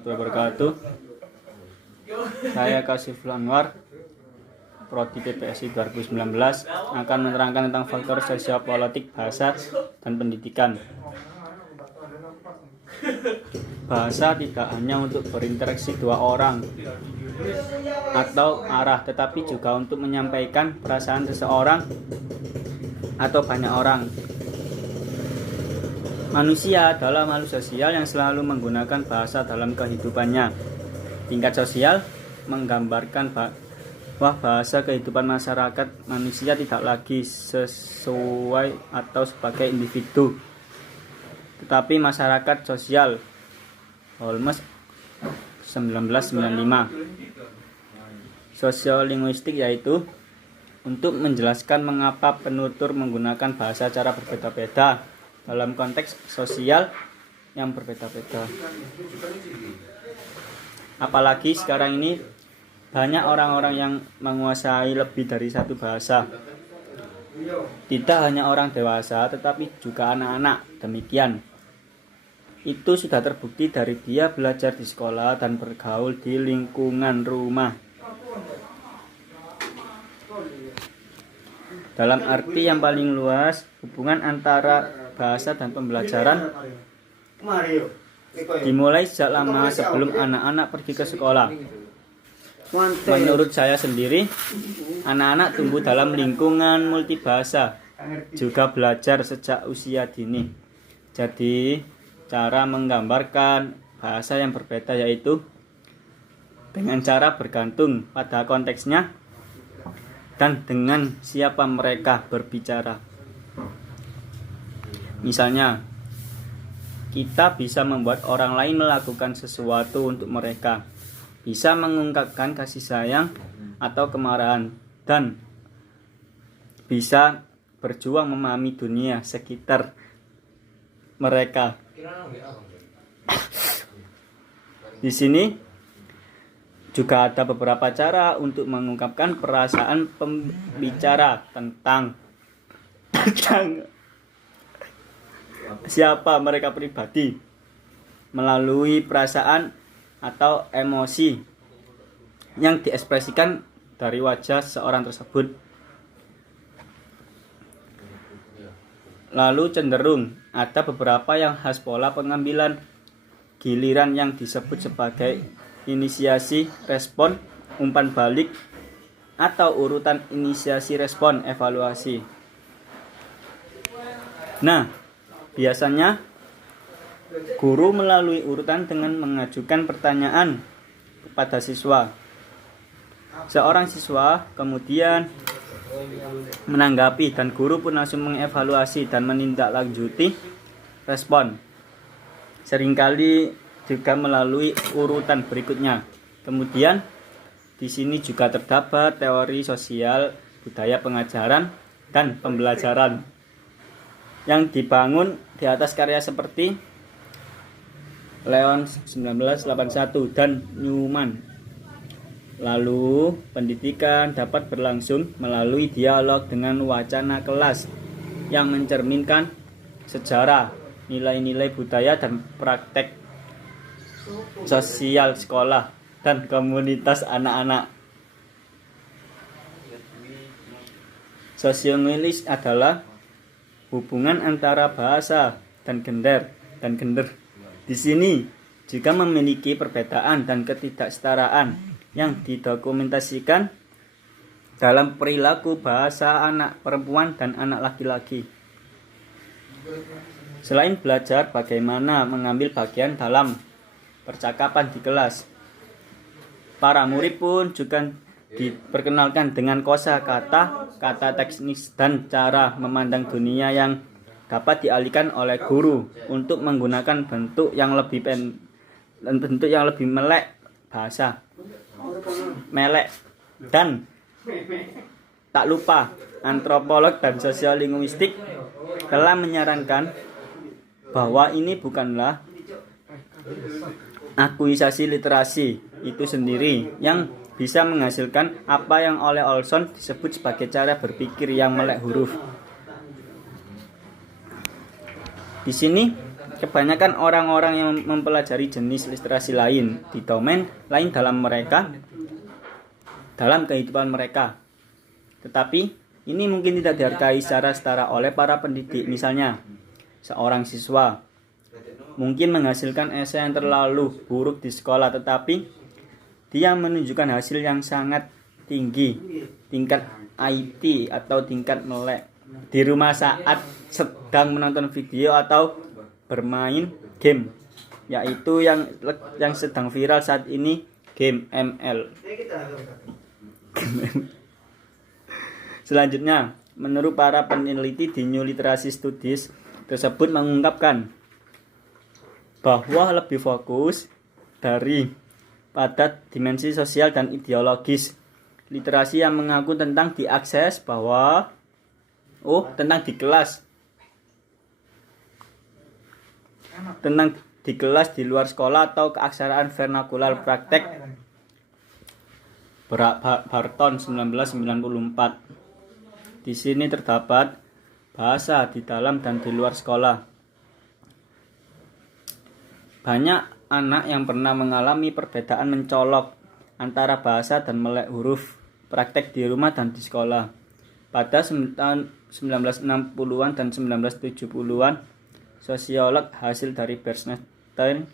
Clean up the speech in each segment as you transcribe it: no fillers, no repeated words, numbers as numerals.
warahmatullahi wabarakatuh. Saya Kasiful Anwar, Prodi PPSI 2019, akan menerangkan tentang faktor sosiopolitik bahasa dan pendidikan. Bahasa tidak hanya untuk berinteraksi dua orang atau arah, tetapi juga untuk menyampaikan perasaan seseorang atau banyak orang. Manusia adalah makhluk sosial yang selalu menggunakan bahasa dalam kehidupannya. Tingkat sosial menggambarkan bahwa bahasa kehidupan masyarakat manusia tidak lagi sesuai atau sebagai individu, tetapi masyarakat sosial. Holmes 1995. Sosiolinguistik yaitu untuk menjelaskan mengapa penutur menggunakan bahasa cara berbeda-beda dalam konteks sosial yang berbeda-beda. Apalagi sekarang ini banyak orang-orang yang menguasai lebih dari satu bahasa. Tidak hanya orang dewasa, tetapi juga anak-anak. Demikian. Itu sudah terbukti dari dia belajar di sekolah dan bergaul di lingkungan rumah. Dalam arti yang paling luas, hubungan antara bahasa dan pembelajaran dimulai sejak lama sebelum anak-anak pergi ke sekolah. Menurut saya sendiri, anak-anak tumbuh dalam lingkungan multibahasa, juga belajar sejak usia dini. Jadi, cara menggambarkan bahasa yang berbeda yaitu dengan cara bergantung pada konteksnya dan dengan siapa mereka berbicara. Misalnya, kita bisa membuat orang lain melakukan sesuatu untuk mereka, bisa mengungkapkan kasih sayang atau kemarahan, dan bisa berjuang memahami dunia sekitar mereka. Di sini juga ada beberapa cara untuk mengungkapkan perasaan pembicara tentang siapa mereka pribadi melalui perasaan atau emosi yang diekspresikan dari wajah seorang tersebut. Lalu cenderung ada beberapa yang khas pola pengambilan giliran yang disebut sebagai inisiasi respon, umpan balik, atau urutan inisiasi respon evaluasi. Nah, biasanya guru melalui urutan dengan mengajukan pertanyaan kepada siswa. Seorang siswa kemudian menanggapi dan guru pun langsung mengevaluasi dan menindaklanjuti respon. Seringkali juga melalui urutan berikutnya. Kemudian di sini juga terdapat teori sosial budaya pengajaran dan pembelajaran yang dibangun di atas karya seperti Leon 1981 dan Newman. Lalu, pendidikan dapat berlangsung melalui dialog dengan wacana kelas yang mencerminkan sejarah, nilai-nilai budaya dan praktek sosial sekolah dan komunitas anak-anak. Sosiolinguistik adalah hubungan antara bahasa dan gender. Di sini juga memiliki perbedaan dan ketidaksetaraan yang didokumentasikan dalam perilaku bahasa anak perempuan dan anak laki-laki. Selain belajar bagaimana mengambil bagian dalam percakapan di kelas, para murid pun juga diperkenalkan dengan kosakata, kata teknis, dan cara memandang dunia yang dapat dialihkan oleh guru untuk menggunakan bentuk yang lebih melek bahasa. Melek. Dan tak lupa, antropolog dan sosiolinguistik telah menyarankan bahwa ini bukanlah akuisasi literasi itu sendiri yang bisa menghasilkan apa yang oleh Olson disebut sebagai cara berpikir yang melek huruf. Di sini Kebanyakan orang-orang yang mempelajari jenis literasi lain di domain lain dalam kehidupan mereka. Tetapi ini mungkin tidak dihargai secara setara oleh para pendidik. Misalnya, seorang siswa mungkin menghasilkan esai yang terlalu buruk di sekolah, tetapi dia menunjukkan hasil yang sangat tinggi, tingkat IT atau tingkat melek di rumah saat sedang menonton video atau bermain game, yaitu yang sedang viral saat ini, game ML. Selanjutnya, menurut para peneliti di New Literacy Studies tersebut mengungkapkan bahwa lebih fokus pada dimensi sosial dan ideologis. Literasi yang mengaku tentang diakses tentang di kelas di luar sekolah atau keaksaraan vernakular praktek. Barton 1994. Di sini terdapat bahasa di dalam dan di luar sekolah. Banyak anak yang pernah mengalami perbedaan mencolok antara bahasa dan melek huruf praktek di rumah dan di sekolah. Pada tahun 1960-an dan 1970-an, sosiolog hasil dari Bernstein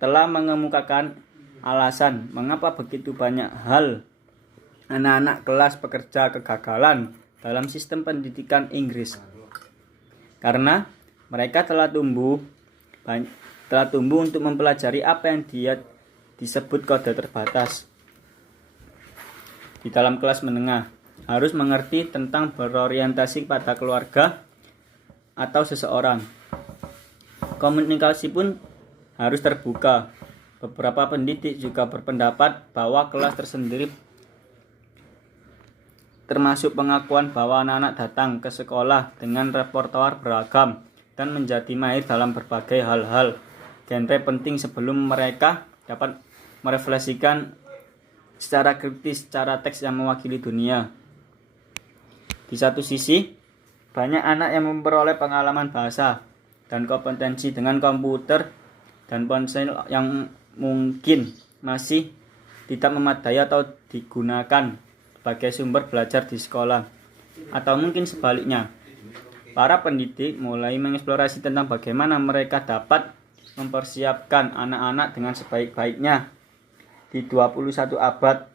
telah mengemukakan alasan mengapa begitu banyak hal anak-anak kelas pekerja kegagalan dalam sistem pendidikan Inggris. Karena mereka telah tumbuh untuk mempelajari apa yang disebut kode terbatas. Di dalam kelas menengah, harus mengerti tentang berorientasi pada keluarga atau seseorang. Komunikasi pun harus terbuka. Beberapa pendidik juga berpendapat bahwa kelas tersendiri, termasuk pengakuan bahwa anak-anak datang ke sekolah dengan repertoar beragam dan menjadi mahir dalam berbagai hal-hal genre penting sebelum mereka dapat merefleksikan secara kritis cara teks yang mewakili dunia. Di satu sisi, banyak anak yang memperoleh pengalaman bahasa dan kompetensi dengan komputer dan ponsel yang mungkin masih tidak memadai atau digunakan sebagai sumber belajar di sekolah. Atau mungkin sebaliknya, para pendidik mulai mengeksplorasi tentang bagaimana mereka dapat mempersiapkan anak-anak dengan sebaik-baiknya di 21 abad.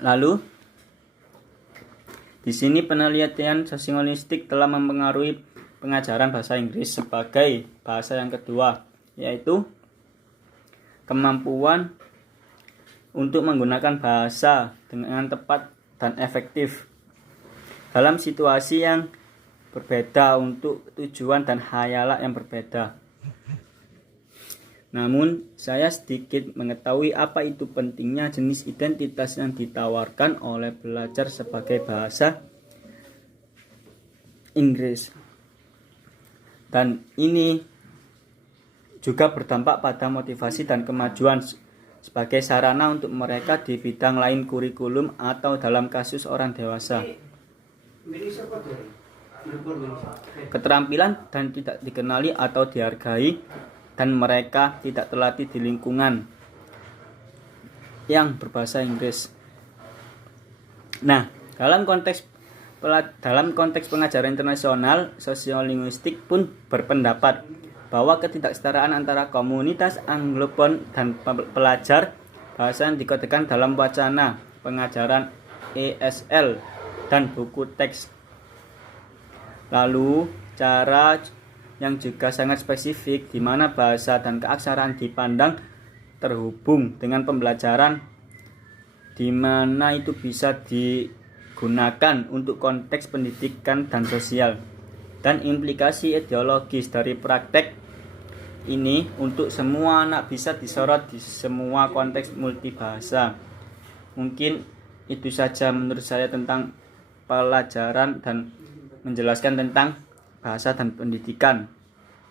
Lalu, di sini penelitian sosiolinguistik telah mempengaruhi pengajaran bahasa Inggris sebagai bahasa yang kedua, yaitu kemampuan untuk menggunakan bahasa dengan tepat dan efektif dalam situasi yang berbeda untuk tujuan dan khayalan yang berbeda. Namun, saya sedikit mengetahui apa itu pentingnya jenis identitas yang ditawarkan oleh belajar sebagai bahasa Inggris. Dan ini juga berdampak pada motivasi dan kemajuan sebagai sarana untuk mereka di bidang lain kurikulum atau dalam kasus orang dewasa. Keterampilan dan tidak dikenali atau dihargai, dan mereka tidak terlatih di lingkungan yang berbahasa Inggris. Nah, dalam konteks pengajaran internasional, sosiolinguistik pun berpendapat bahwa ketidaksetaraan antara komunitas Anglophone dan pelajar bahasa yang dikodekan dalam wacana pengajaran ESL dan buku teks. Lalu, cara yang juga sangat spesifik di mana bahasa dan keaksaraan dipandang terhubung dengan pembelajaran, di mana itu bisa digunakan untuk konteks pendidikan dan sosial, dan implikasi ideologis dari praktek ini untuk semua anak bisa disorot di semua konteks multibahasa. Mungkin itu saja menurut saya tentang pelajaran dan menjelaskan tentang bahasa dan pendidikan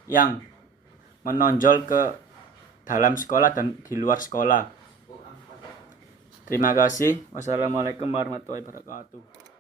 yang menonjol ke dalam sekolah dan di luar sekolah. Terima kasih. Wassalamualaikum warahmatullahi wabarakatuh.